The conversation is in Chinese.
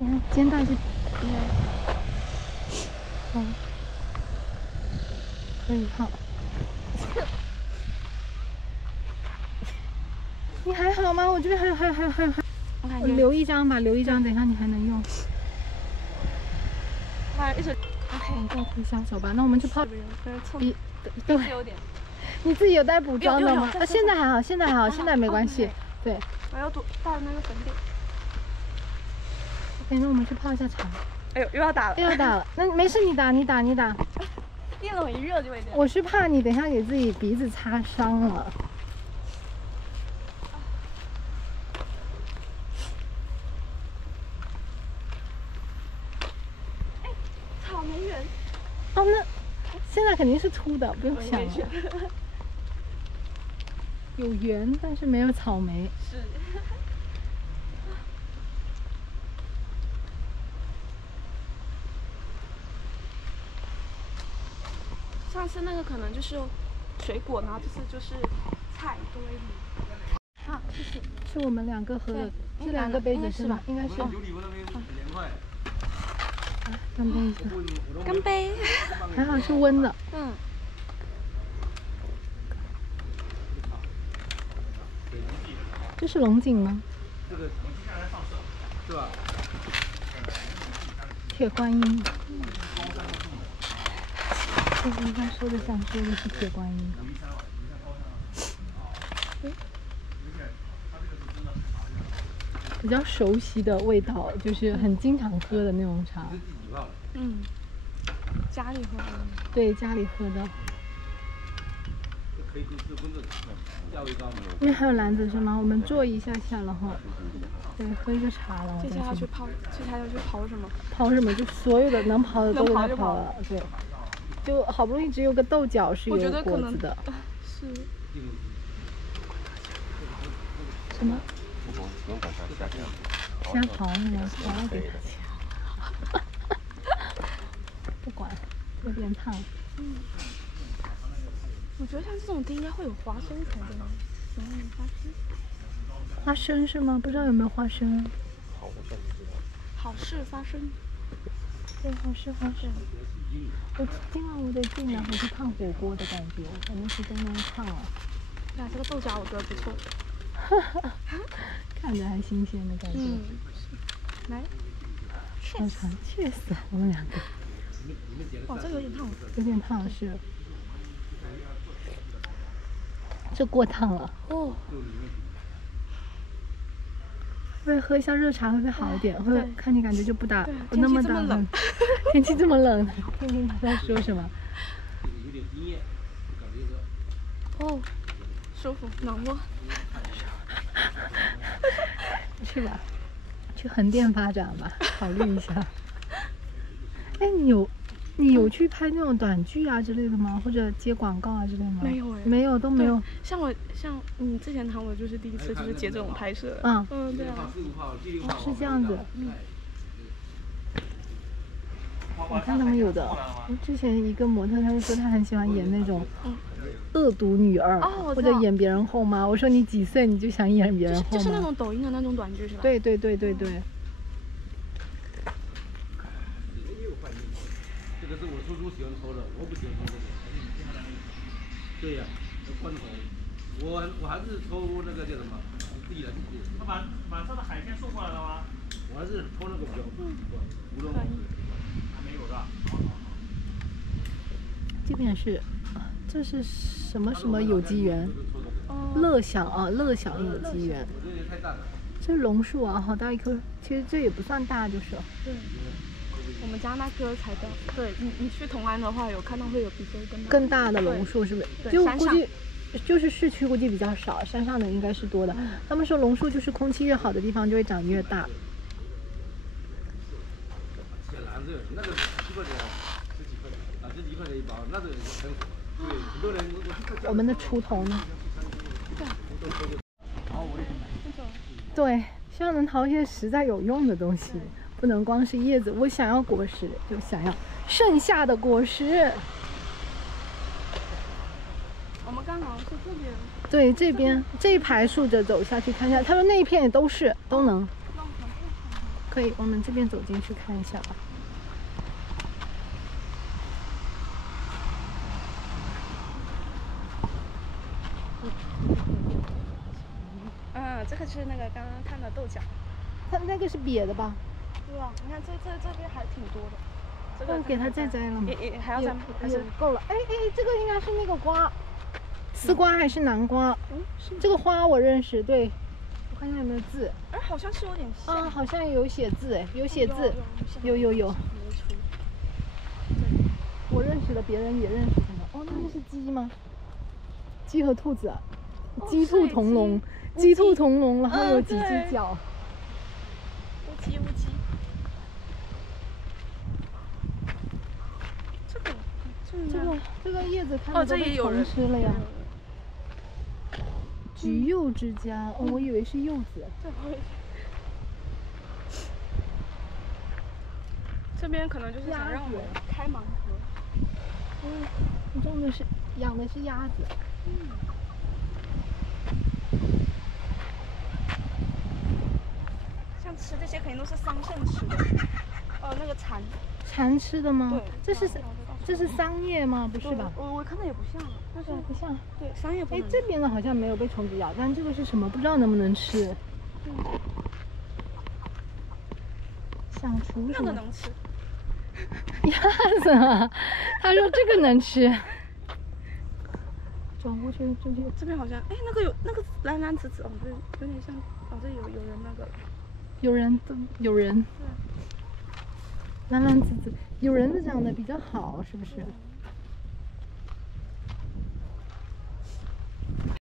你看肩带是，哦，可以哈。你还好吗？我这边还有。我留一张吧，留一张，等一下你还能用。一直 OK， 再推下手吧。那我们去泡。对，有点。你自己有带补妆的吗？啊，现在还好，现在没关系。对。我要带那个粉底。OK， 那我们去泡一下茶。哎呦，又要打了。那没事，你打。一冷一热就会这样。我是怕你等一下给自己鼻子擦伤了。哎，草莓园。哦，那现在肯定是秃的，不用想了。有圆，但是没有草莓。是。上次那个可能就是水果，然后这次就是菜堆里。啊，是我们2个喝的，这2个杯子是吧？应该是。有礼物那边2块。干杯一下。干杯。还好是温的。嗯。这是龙井吗？这个是吧？铁观音。我刚刚想说的是铁观音。比较熟悉的味道，就是很经常喝的那种茶。嗯，家里喝的。对，家里喝的。那还有篮子是吗？我们坐一下下了哈。对，喝一个茶了。接下来要去泡什么？泡什么？就所有的能泡的都给它泡了。对。就好不容易只有个豆角是有果子的。是。什么？虾刨是吗？我要给他钱。不管，有点烫。嗯。我觉得像这种店应该会有花生才对。有没有花生？花生是吗？不知道有没有花生。好事发生。对，好事发生。我今晚我得进来回去烫火锅的感觉，反正是在那烫了。对啊，这个豆角我觉得不错。看着还新鲜的感觉。嗯。来。确实，我们2个。哇，这个有点烫。有点烫是。这过烫了。哦。会不会喝一下热茶会不会好一点？会看你感觉就不那么大冷。天气这么冷，听听他在说什么。哦，舒服，暖和。去吧，去横店发展吧，考虑一下。哎，你有去拍那种短剧啊之类的吗？或者接广告啊之类的吗？没有哎，没有都没有。像你之前谈我就是第一次就是接这种拍摄。对啊。是这样子。我看他们有的，之前一个模特他就说他很喜欢演那种恶毒女二，或者演别人后妈。我说你几岁你就想演别人后妈？就是那种抖音的那种短剧是吧？对。这个是我叔叔喜欢抽的，我不喜欢抽这个。对呀，罐头，我还是抽那个叫什么，自己的。他晚上的海鲜送过来了吗？我还是抽那个比较乌龙。还没有是吧？这边是，这是什么有机园？乐享有机园。这也太大了。这榕树啊，好大一棵，其实这也不算大，就是。对。我们家那棵才的，对你去同安的话，有看到会有比这更大的榕树，是不是？就估计就是市区估计比较少，山上的应该是多的。他们说榕树就是空气越好的地方就会长越大。那个10块钱，10几块钱，10几块钱一包，那个很对，很多人。我们的锄头呢？对，希望能淘一些实在有用的东西。不能光是叶子，我想要果实，就想要剩下的果实。我们刚好是这边。对，这边这一排竖着走下去看一下，他说那一片也都能。可可以，我们这边走进去看一下吧。这个就是那个刚刚看的豆角。它那个是瘪的吧？对啊，你看这边还挺多的。这个给它再摘了吗？也还要摘吗？还是够了？哎，这个应该是那个瓜，丝瓜还是南瓜？这个花我认识，对，我看一下有没有字。哎，好像是有点像。啊，好像有写字，哎，有写字，有。没出。我认识的，别人也认识的。哦，那个是鸡吗？鸡和兔子啊，鸡兔同笼，鸡兔同笼，然后有几只脚。乌鸡。这个叶子看着都被虫吃了呀。橘柚之家，哦，我以为是柚子。这边可能就是想让我开盲盒。种的是养的是鸭子。像吃这些肯定都是桑葚吃的。那个蚕吃的吗？对，这是桑叶吗？不是吧？我看着也不像，但是不像。对，桑叶不能。哎，这边的好像没有被虫子咬，但这个是什么？不知道能不能吃。想除什么？那个能吃。鸭子啊，他说这个能吃。转过去，这边好像，哎，那个有那个蓝蓝紫紫，哦，对，有点像，哦，这有人那个。有人。蓝蓝紫紫，有人的长得比较好，是不是？